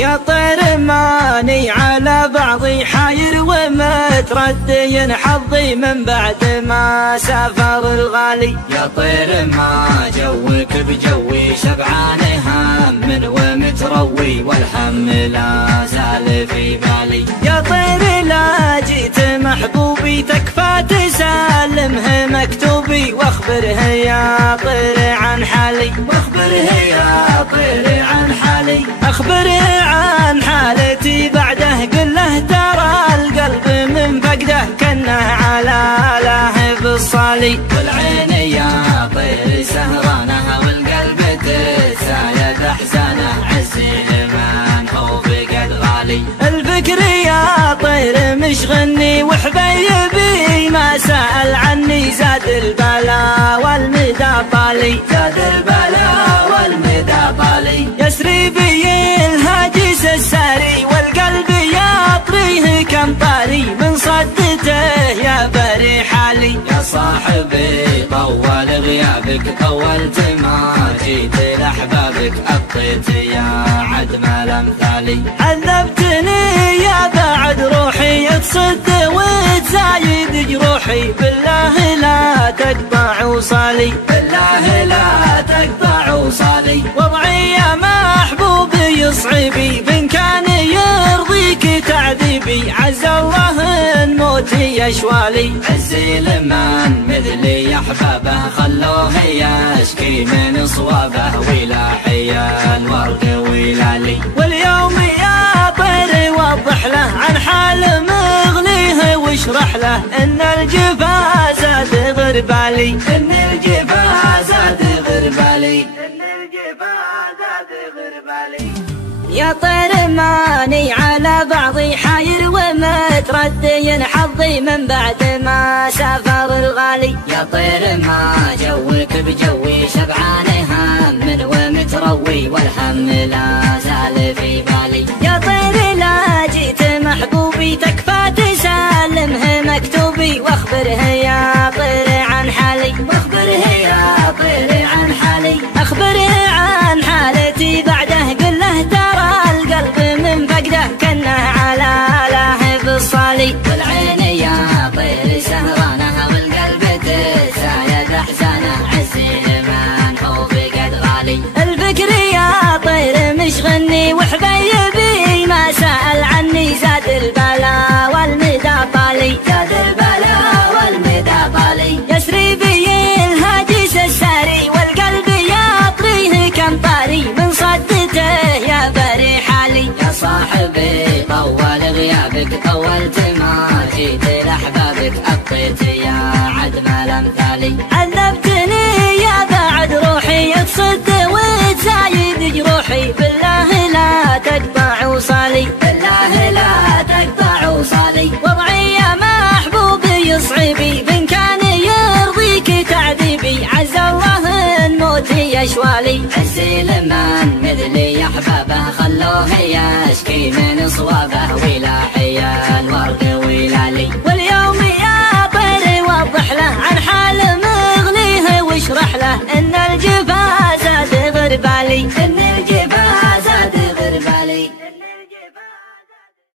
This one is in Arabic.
يا طير ماني على بعضي حاير ومتردي حظي من بعد ما سافر الغالي. يا طير ما جوك بجوي شبعان هم ومتروي والهم لا زال في بالي. يا طير لا جيت محبوبي تكفى تسلمه مكتوبي واخبره يا طير عن حالي. واخبره يا طير عن حالي. اخبره عن حالتي بعده قل له ترى القلب من فقده كنه على لاهب الصالي. والعين يا طير سهرانه والقلب تسايد احزانه عزي لمن هو بقد غالي. الفكر يا طير مشغلني وحبيبي ما سأل عني زاد البلا والمدى طالي. زاد البلا والمدى طالي. يسري بي الهاجس الساري والقلب يطريه كم طاري من صدته يا بري حالي. يا صاحبي طول غيابك طولت ما جيت لأحبابك أبطيت يا عدم الأمثالي. عذبتني يا بعد روحي تصد وتزايد جروحي بالله لا تقطع وصالي. بالله لا تقطع وصالي. وضعي يا محبوبي صعيبي بن كان يرضيك تعذيبي عز الله الموت يشوالي. عزي لمن مثلي أحبابه خلوه يشكي من صوابه ويلاحي الورد ويلالي. واليوم يا طير وضح له عن حال مغليه واشرح له ان الجفا زاد غربالي. ان الجفا زاد غربالي. ان الجفا زاد غربالي. يا طير ماني على بعضي حاير ومتردي حظي من بعد ما سافر الغالي. يا طير ما جوك بجوي شبعان هم ومتروي والهم لا زال في بالي. يا طير لا جيت محبوبي تكفى تسلمه مكتوبي واخبره يا طير عن حالي. واخبره يا طير عن حالي. اخبره عن حالتي بعده قل له ترى القلب من فقده كنه على لاهب الصالي. والعين يا طير سهرانه والقلب تسايد احزانه عزي لمن هو بقد غالي. الفكر يا طير مشغلني وحبيبي ما سأل عني زاد البلا والمدى طالي. زاد البلا والمدى طالي. يسري بي الهاجس الساري والقلب يطريه كم طاري من صدته يا بري حالي. يا صاحبي طول غيابك طولت ما جيت لأحبابك أبطيت يا عدم الأمثالي. عذبتني يا بعد روحي تصد وتزايد جروحي بالله لا تقطع وصالي. بالله لا تقطع وصالي. وضعي يا محبوبي صعيبي بن كان يرضيك تعذيبي عز الله الموت يشوالي. عزي لمن مثلي أحبابه خلوه يشكي من صوابه ويلاحي